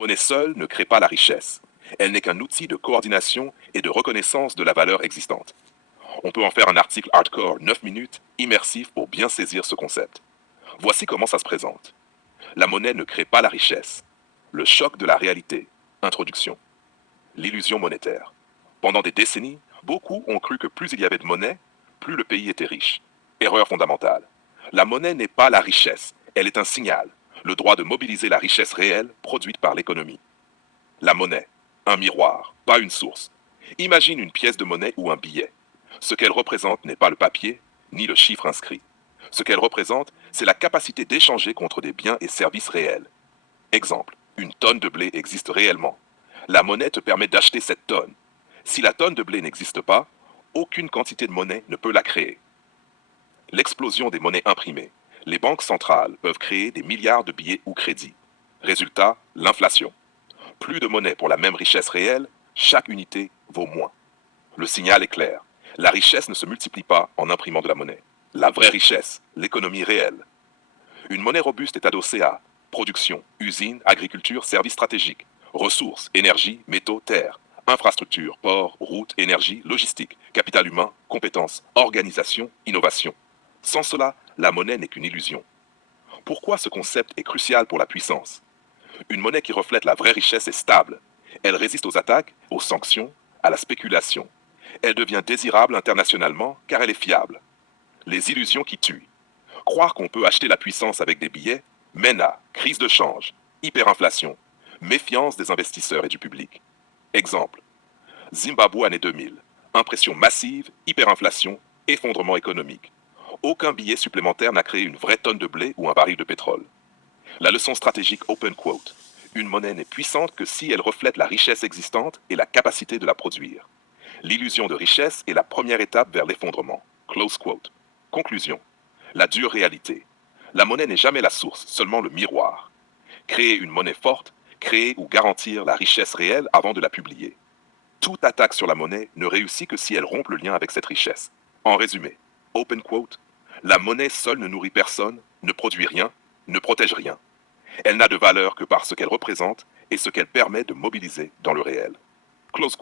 monnaie seule ne crée pas la richesse. Elle n'est qu'un outil de coordination et de reconnaissance de la valeur existante. On peut en faire un article hardcore 9 minutes, immersif pour bien saisir ce concept. Voici comment ça se présente. La monnaie ne crée pas la richesse. Le choc de la réalité. Introduction. L'illusion monétaire. Pendant des décennies, beaucoup ont cru que plus il y avait de monnaie, plus le pays était riche. Erreur fondamentale. La monnaie n'est pas la richesse, elle est un signal, le droit de mobiliser la richesse réelle produite par l'économie. La monnaie, un miroir, pas une source. Imagine une pièce de monnaie ou un billet. Ce qu'elle représente n'est pas le papier, ni le chiffre inscrit. Ce qu'elle représente, c'est la capacité d'échanger contre des biens et services réels. Exemple, une tonne de blé existe réellement. La monnaie te permet d'acheter cette tonne. Si la tonne de blé n'existe pas, aucune quantité de monnaie ne peut la créer. L'explosion des monnaies imprimées. Les banques centrales peuvent créer des milliards de billets ou crédits. Résultat, l'inflation. Plus de monnaie pour la même richesse réelle, chaque unité vaut moins. Le signal est clair. La richesse ne se multiplie pas en imprimant de la monnaie. La vraie richesse, l'économie réelle. Une monnaie robuste est adossée à production, usine, agriculture, services stratégiques, ressources, énergie, métaux, terres, infrastructures, ports, routes, énergie, logistique, capital humain, compétences, organisation, innovation. Sans cela, la monnaie n'est qu'une illusion. Pourquoi ce concept est crucial pour la puissance? Une monnaie qui reflète la vraie richesse est stable. Elle résiste aux attaques, aux sanctions, à la spéculation. Elle devient désirable internationalement car elle est fiable. Les illusions qui tuent. Croire qu'on peut acheter la puissance avec des billets mène à crise de change, hyperinflation, méfiance des investisseurs et du public. Exemple, Zimbabwe année 2000, impression massive, hyperinflation, effondrement économique. Aucun billet supplémentaire n'a créé une vraie tonne de blé ou un baril de pétrole. La leçon stratégique open quote. Une monnaie n'est puissante que si elle reflète la richesse existante et la capacité de la produire. L'illusion de richesse est la première étape vers l'effondrement. Close quote. Conclusion. La dure réalité. La monnaie n'est jamais la source, seulement le miroir. Créer une monnaie forte, créer ou garantir la richesse réelle avant de la publier. Toute attaque sur la monnaie ne réussit que si elle rompt le lien avec cette richesse. En résumé, open quote, la monnaie seule ne nourrit personne, ne produit rien, ne protège rien. Elle n'a de valeur que par ce qu'elle représente et ce qu'elle permet de mobiliser dans le réel. Close quote.